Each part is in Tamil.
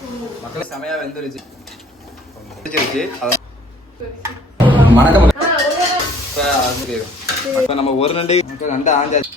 மக்களே செமையா வெந்துருச்சு. வணக்கம். இப்போ நம்ம ஒரு நண்டு ஆஞ்சாச்சு.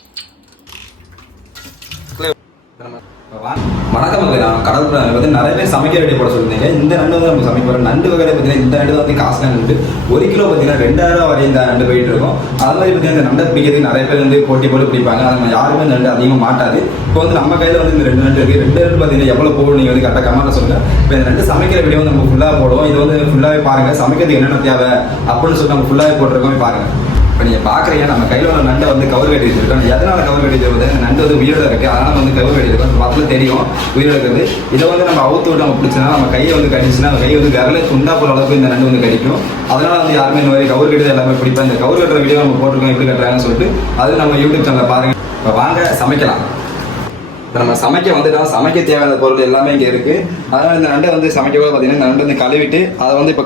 வணக்கம் மக்களே, நான் கடல் வந்து நிறைய பேர் சமைக்க வேண்டிய போட சொல்லியிருந்தீங்க. இந்த நண்டு வந்து நம்ம சமைக்க போகிறோம். நண்டு வகையில் பார்த்தீங்கன்னா இந்த நண்டு வந்து காசுலாம் நண்டு 1 கிலோ பார்த்தீங்கன்னா 2000 வரையும் இந்த நண்டு போயிட்டு இருக்கும். அது மாதிரி பார்த்தீங்கன்னா இந்த நண்டை பிடிக்கிறதுக்கு நிறைய பேர் வந்து போட்டி போட்டு பிடிப்பாங்க. அது யாருமே நண்டு அதிகமாக மாட்டாது. இப்போ வந்து நம்ம கையில் வந்து இந்த 2 நண்டு இருக்குது. 2 நண்டு பார்த்தீங்கன்னா எவ்வளோ போடும் நீங்கள் வந்து கரெக்டாக கமெண்ட்டில் சொல்லுங்கள். இப்போ இந்த நண்டு சமைக்கிற வீடியோ வந்து நம்ம ஃபுல்லாக போடுவோம். இது வந்து ஃபுல்லாகவே பாருங்கள், சமைக்கிறதுக்கு என்னென்ன தேவை அப்படின்னு சொல்லி நம்ம ஃபுல்லாகவே போட்டிருக்கோம். பாருங்கள். இப்போ நீங்கள் பார்க்குறீங்க, நம்ம கையில் உள்ள நண்டை வந்து கவர் கட்டி வச்சிருக்கோம். எதனால் கவர் கட்டி வச்சிருக்கோம்? நண்டு வந்து உயிரோட இருக்குது, அதனால் வந்து கவர் கட்டி இருக்கோம். பார்த்துல தெரியும் உயிரோட இருக்குது. இதை வந்து நம்ம அவுத்து விட்டு நம்ம பிடிச்சினா நம்ம கையை வந்து கடிச்சுன்னா அந்த கை வந்து விரலே துண்டா போகிற அளவுக்கு இந்த நண்டு வந்து கடிக்கும். அதனால் வந்து யாருமே இந்த மாதிரி கவர் கட்டி எல்லாமே பிடிப்பேன். இந்த கவர் கட்டுற வீடியோ நம்ம போட்டிருக்கோம், எப்படி கட்டுறாங்கன்னு சொல்லிட்டு அது நம்ம யூடியூப் சேனலில் பாருங்கள். இப்போ வாங்க சமைக்கலாம். இப்போ நம்ம சமைக்க வந்துட்டோம். சமைக்க தேவையான பொருள் எல்லாமே இங்கே இருக்குது. அதனால் இந்த நண்டை வந்து சமைக்க கூட பார்த்தீங்கன்னா இந்த நண்டை வந்து கழுவிட்டு அதை வந்து இப்போ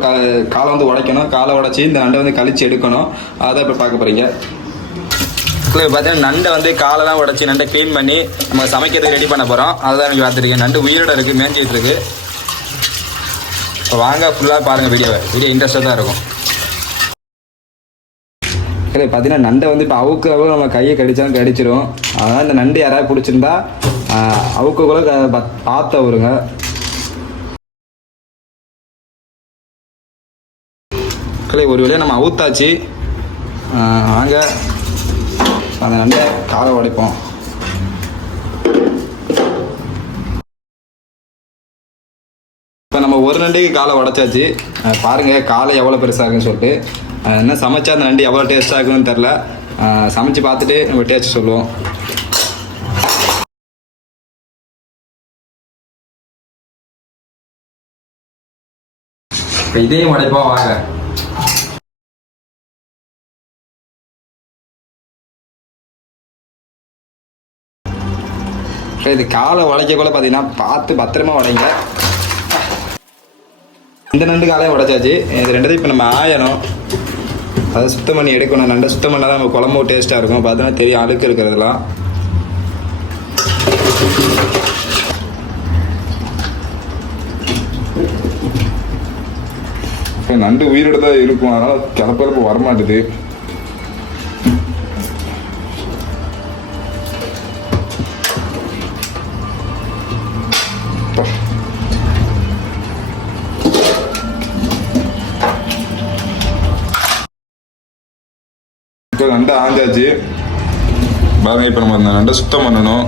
காலை வந்து உடைக்கணும். காலை உடைச்சி இந்த நண்டை வந்து கழிச்சு எடுக்கணும். அதை இப்போ பார்க்க போகிறீங்க. இப்போ பார்த்தீங்கன்னா நண்டை வந்து காலெல்லாம் உடச்சி நண்டை க்ளீன் பண்ணி நம்ம சமைக்கிறதுக்கு ரெடி பண்ண போகிறோம். அதுதான் எனக்கு பார்த்துருக்கேன். நண்டு உயிரோட இருக்குது, மேய்ஞ்சிட்டு இருக்கு. இப்போ வாங்க ஃபுல்லாக பாருங்கள் வீடியோ இன்ட்ரெஸ்ட்டாக தான் இருக்கும். பார்த்தீங்கன்னா நண்டை வந்து இப்போ அவுக்கிறவோ நம்ம கையை கடிச்சாலும் கடிச்சிடும். அதனால் இந்த நண்டு யாராவது பிடிச்சிருந்தா அவுக்க கூட பார்த்து வருங்க. ஒரு வேளையை நம்ம அவுத்தாச்சு. வாங்க அந்த நண்டை காலை உடைப்போம். இப்போ நம்ம ஒரு நண்டுக்கு காலை உடைச்சாச்சு. பாருங்கள் காலை எவ்வளோ பெருசாக இருக்குன்னு சொல்லிட்டு. என்ன சமைச்சா அந்த நண்டு எவ்வளோ டேஸ்ட்டாக இருக்குன்னு தெரில. சமைச்சு பார்த்துட்டு நம்ம டேஸ்ட் சொல்லுவோம். இப்போ இதையும் உடைப்போம் வாங்க. இது காலை உடைக்க கூட பார்த்தீங்கன்னா பார்த்து பத்திரமா உடைங்க. இந்த நண்டு காலையும் உடைச்சாச்சு. இது ரெண்டதையும் இப்போ நம்ம ஆயணும். அதை சுத்தம் பண்ணி எடுக்கணும். நண்டை சுத்தம் பண்ணால் தான் நம்ம குழம்பு டேஸ்ட்டாக இருக்கும். பார்த்தோன்னா தெரியும் அழுக்கு இருக்கிறதுலாம். நண்டு உயிரோட தான் இருக்கும், அதனால் கிளப்பறப்ப வரமாட்டுது. இப்போ நண்டை ஆஞ்சாச்சு பாருங்க. இப்போ நம்ம அந்த நண்டை சுத்தம் பண்ணணும்.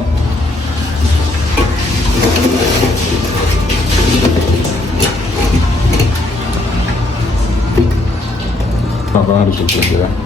அப்புறம் சுத்தம்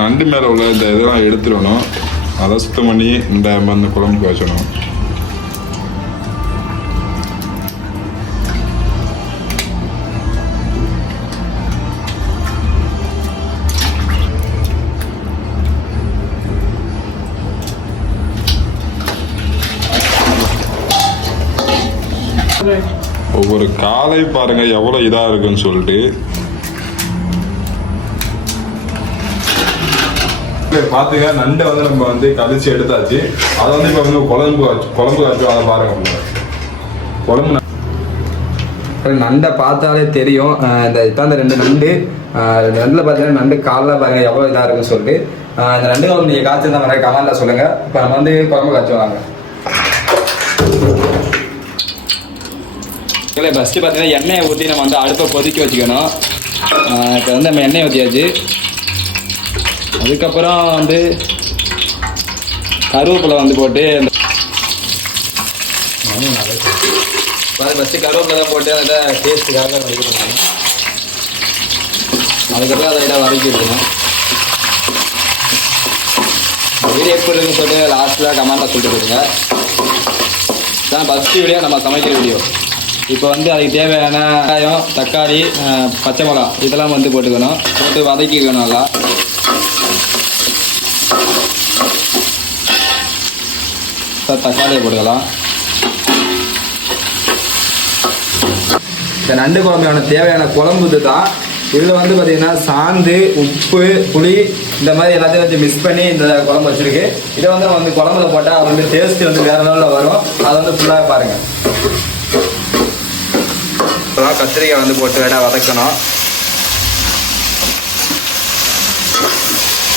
நண்டு மேலே உள்ள இந்த இதெல்லாம் எடுத்துடணும். அதை சுத்தம் பண்ணி இந்த மண்ணு குழம்புக்கு வச்சிடணும். ஒவ்வொரு காலை பாருங்க எவ்வளோ இதாக இருக்குன்னு சொல்லிட்டு. பார்த்துங்க நண்டை வந்து நம்ம வந்து கழிச்சு எடுத்தாச்சு. அதை வந்து இப்போ வந்து குழம்பு காய்ச்சும். அதை பாருங்க. குழம்பு நண்டை பார்த்தாலே தெரியும். இந்த இதான் இந்த 2 நண்டு. 2 நண்டில் பார்த்தீங்கன்னா நண்டு காலில் பாருங்க எவ்வளோ இதாக இருக்குன்னு சொல்லிட்டு. இந்த 2 குழம்பு நீங்கள் காய்ச்சிருந்தா நிறைய கமெண்ட்டில் சொல்லுங்கள். இப்போ நம்ம வந்து குழம்பு காய்ச்சுவாங்க. இல்லை ஃபஸ்ட்டு பார்த்தீங்கன்னா எண்ணெயை ஊற்றி நம்ம வந்து அடுப்பை கொதிக்க வச்சுக்கணும். இப்போ வந்து நம்ம எண்ணெயை ஊற்றியாச்சு. அதுக்கப்புறம் வந்து கருவேப்பிலை வந்து போட்டு ஃபஸ்ட்டு கருவேப்பிலை போட்டு அதை டேஸ்ட்டுக்காக இது பண்ணணும். அதுக்கப்புறம் அதை வதக்கி விடணும். வீடியோ எப்படி இருக்குன்னு சொல்லிட்டு லாஸ்ட்டில் கமெண்ட்டில் சொல்லிட்டு கொடுங்க. இதான் ஃபஸ்ட்டு வீடியோ நம்ம சமைக்கிற வீடியோ. இப்போ வந்து அதுக்கு தேவையான வெங்காயம், தக்காளி, பச்சை மிளகா இதெல்லாம் வந்து போட்டுக்கணும். போட்டு வதக்கிக்கணும் நல்லா. தக்காளியை போட்டுக்கலாம். இந்த நண்டு குழம்புக்கான தேவையான குழம்பு இது தான். இதில் வந்து பார்த்திங்கன்னா சாந்து, உப்பு, புளி இந்த மாதிரி எல்லாத்தையும் வச்சு மிக்ஸ் பண்ணி இந்த குழம்பு வச்சுருக்கு. இதை வந்து நம்ம வந்து குழம்புல போட்டால் அது வந்து டேஸ்ட்டு வந்து வேறு லெவலில் வரும். அதை வந்து ஃபுல்லாக பாருங்கள். இப்போதான் கத்திரிக்காய் வந்து போட்டு வேணா வதக்கணும்.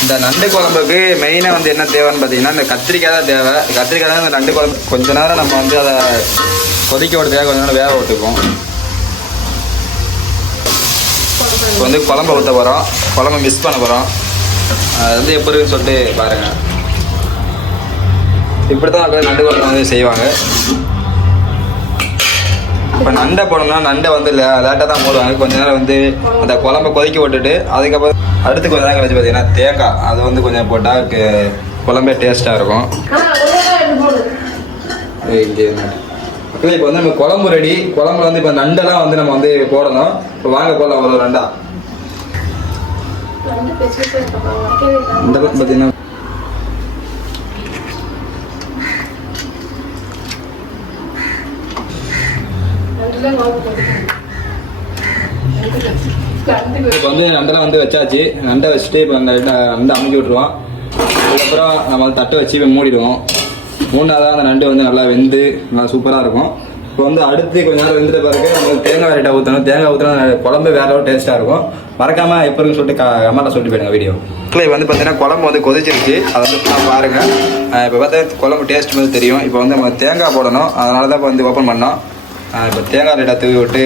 இந்த நண்டு குழம்புக்கு மெயினாக வந்து என்ன தேவைன்னு பார்த்தீங்கன்னா இந்த கத்திரிக்காய் தான் தேவை. கத்திரிக்காய் தான் இந்த நண்டு குழம்பு. கொஞ்ச நேரம் நம்ம வந்து அதை கொதிக்க விடுறதுக்காக கொஞ்ச நேரம் வேக விட்டுப்போம். இப்போ வந்து குழம்பு ஊற்ற போகிறோம். குழம்பு மிக்ஸ் பண்ண போகிறோம். அது வந்து எப்படி இருக்குன்னு சொல்லிட்டு பாருங்கள். இப்படி தான் நண்டு குழம்பு வந்து செய்வாங்க. இப்போ நண்டை போடணும்னா நண்டை வந்து லேட்டாக தான் போடுவாங்க. கொஞ்ச நேரம் வந்து அந்த குழம்பை கொதிக்க விட்டுட்டு அதுக்கப்புறம் அடுத்து கொஞ்ச நேரம் கழிச்சு பார்த்தீங்கன்னா தேங்காய் அது வந்து கொஞ்சம் போட்டால் குழம்பே டேஸ்ட்டாக இருக்கும். இப்போ வந்து நம்ம குழம்பு ரெடி. குழம்புல வந்து இப்போ நண்டெல்லாம் வந்து நம்ம வந்து போடணும். இப்போ வாங்க போடலாம். ஒரு நண்டா இந்த பக்கம் பார்த்தீங்கன்னா இப்போ வந்து நண்டெல்லாம் வந்து வச்சாச்சு. நண்டை வச்சுட்டு இப்போ நண்டை அமைக்க விட்ருவோம். அதுக்கப்புறம் நம்ம வந்து தட்டை வச்சு மூடிடுவோம். மூணாவதாக அந்த நண்டு வந்து நல்லா வெந்து நல்லா சூப்பராக இருக்கும். இப்போ வந்து அடுத்து கொஞ்ச நேரம் வெந்துட்ட பிறகு நம்ம தேங்காய் ரைட்டாக ஊற்றணும். தேங்காய் ஊற்றினா குழம்பு வேற ஒரு டேஸ்ட்டாக இருக்கும். மறக்காமல் எப்போ இருக்குன்னு சொல்லிட்டு அம்மாட்ட சொல்லிட்டு போயிடுங்க வீடியோ. இப்போ வந்து பார்த்தீங்கன்னா குழம்பு வந்து கொதிச்சிருச்சு. அதை வந்து நான் பாருங்கள். இப்போ பார்த்தா குழம்பு டேஸ்ட் வந்து தெரியும். இப்போ வந்து நம்ம தேங்காய் போடணும். அதனால தான் இப்போ வந்து ஓப்பன் பண்ணோம். இப்போ தேங்காய் ரைட்டாக தூவி விட்டு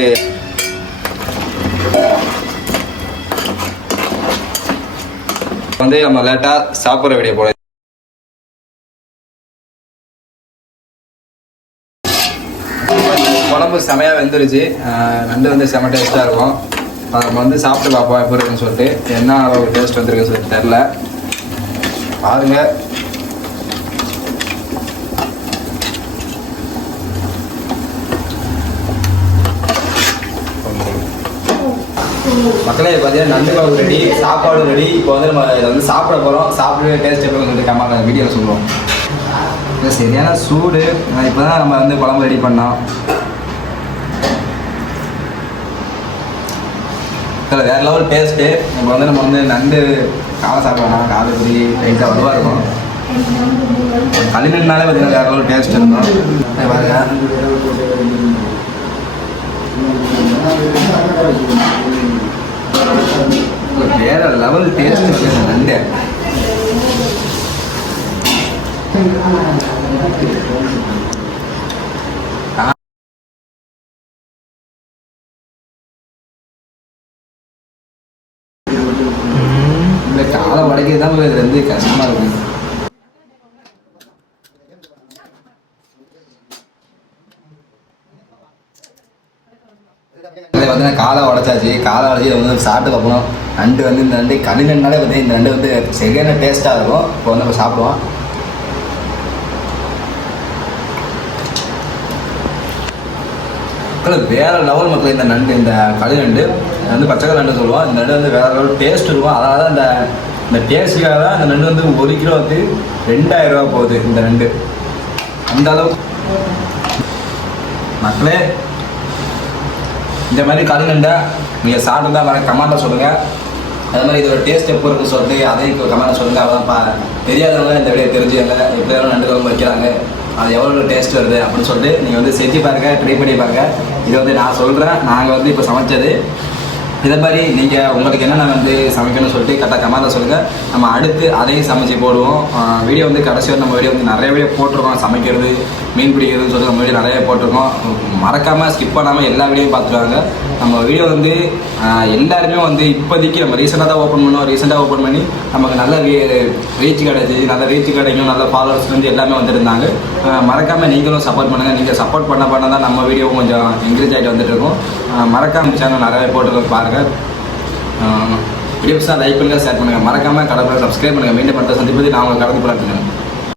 வந்து நம்ம லேட்டாக சாப்பிட்ற வீடியோ போட. குழம்பு செமையாக வெந்துருச்சு. நண்டு வந்து செம டேஸ்ட்டாக இருக்கும். நம்ம வந்து சாப்பிட்டு பார்ப்போம் எப்படி இருக்குன்னு சொல்லிட்டு. என்ன அளவு டேஸ்ட் வந்துருக்குன்னு சொல்லிட்டு தெரில. பாருங்க. மக்களே பார்த்தீங்கன்னா நண்டு குழம்பு ரெடி, சாப்பாடு ரெடி. இப்போ வந்து நம்ம இதை வந்து சாப்பிட போகிறோம். சாப்பிட்டு டேஸ்ட் எப்படி சொல்லிட்டு கமெண்ட் வீடியோவில் சொல்லுவோம். இல்லை சரியான சூடு. இப்போ தான் நம்ம வந்து குழம்பு ரெடி பண்ணோம். இல்லை வேறு லெவல் டேஸ்ட்டு. இப்போ வந்து நம்ம வந்து நண்டு காலை சாப்பிடலாம். காலை பொடி லைட்டாக வலுவாக இருக்கும். களிமண்ணாலே பார்த்தீங்கன்னா வேறு லெவல் டேஸ்ட் இருக்கும். பாருங்க வேற லெவல் டேஸ்ட் வந்து நண்டு. இந்த காலை உடைக்கிறது தான் இது வந்து கஷ்டமா இருக்கும். வந்து காலை உடைச்சாச்சு. காலை உடச்சி வந்து சாப்பிட்டு பார்ப்போம். நண்டு வந்து இந்த நண்டு களிமண்ணாலே வந்து இந்த நண்டு வந்து சரியான டேஸ்ட்டாக இருக்கும். இப்போ வந்து நம்ம சாப்பிடுவோம். வேற லெவல் மக்கள் இந்த நண்டு, இந்த களிநண்டு வந்து பச்சை நண்டு சொல்லுவோம். இந்த நண்டு வந்து வேற லெவல் டேஸ்ட் இருக்கும். அதனால தான் இந்த டேஸ்ட்டுக்காக தான் இந்த நண்டு வந்து 1 கிலோ வந்து 2000 ரூபா போகுது. இந்த நண்டு அந்த அளவுக்கு. மக்களே இந்த மாதிரி களிநண்டை நீங்கள் சாப்பிட்டு தான் வர கமெண்ட்டில் சொல்லுங்கள். அது மாதிரி இதோட டேஸ்ட் எப்போ இருக்குன்னு சொல்லிட்டு அதையும் கமெண்ட்டில் சொல்லுங்கள். அதான் தெரியாதவங்க இந்த வீடியோ தெரிஞ்சுக்கங்க. எப்படி வேணும் நண்டு குழம்பு வைக்கிறாங்க, அது எவ்வளோ டேஸ்ட் வருது அப்படின்னு சொல்லிட்டு நீங்கள் வந்து செஞ்சு பாருங்கள், ட்ரை பண்ணி பாருங்கள். இதை வந்து நான் சொல்கிறேன். நாங்கள் வந்து இப்போ சமைச்சது. இதை மாதிரி நீங்கள் உங்களுக்கு என்னென்ன வந்து சமைக்கணும்னு சொல்லிட்டு கரெக்டாக கமெண்ட்டில் சொல்லுங்கள். நம்ம அடுத்து அதையும் சமைச்சு போடுவோம். வீடியோ வந்து கடைசி வந்து நம்ம வீடியோ வந்து நிறைய வீடியோ போட்டிருக்கோம். சமைக்கிறது, மீன் பிடிக்கிறதுன்னு சொல்லிட்டு நம்ம வீடியோ நிறைய போட்டிருக்கோம். மறக்காமல் ஸ்கிப் பண்ணாமல் எல்லா வீடியோவும் பார்த்துருவாங்க. நம்ம வீடியோ வந்து எல்லாருமே வந்து இப்போதைக்கு நம்ம ரீசெண்டாக தான் ஓப்பன் பண்ணோம். ரீசெண்டாக ஓப்பன் பண்ணி நமக்கு நல்ல ரீச் கிடைச்சி, நல்ல ரீச் கிடைக்கும், நல்ல ஃபாலோவர்ஸ் வந்து எல்லாமே வந்துருந்தாங்க. மறக்காமல் நீங்களும் சப்போர்ட் பண்ணுங்கள். நீங்கள் சப்போர்ட் பண்ண தான் நம்ம வீடியோவும் கொஞ்சம் என்கரேஜ் ஆகிட்டு வந்துட்டு இருக்கோம். மறக்காமல் சேனல் நிறைய போட்டு பாருங்கள். வீடியோஸாக லைக் பண்ணுங்கள், ஷேர் பண்ணுங்கள். மறக்காமல் கடவுளை சப்ஸ்கிரைப் பண்ணுங்கள். மீண்டும் பண்ணுற சந்திப்பது நான் உங்களுக்கு கடந்து போகிறேன்.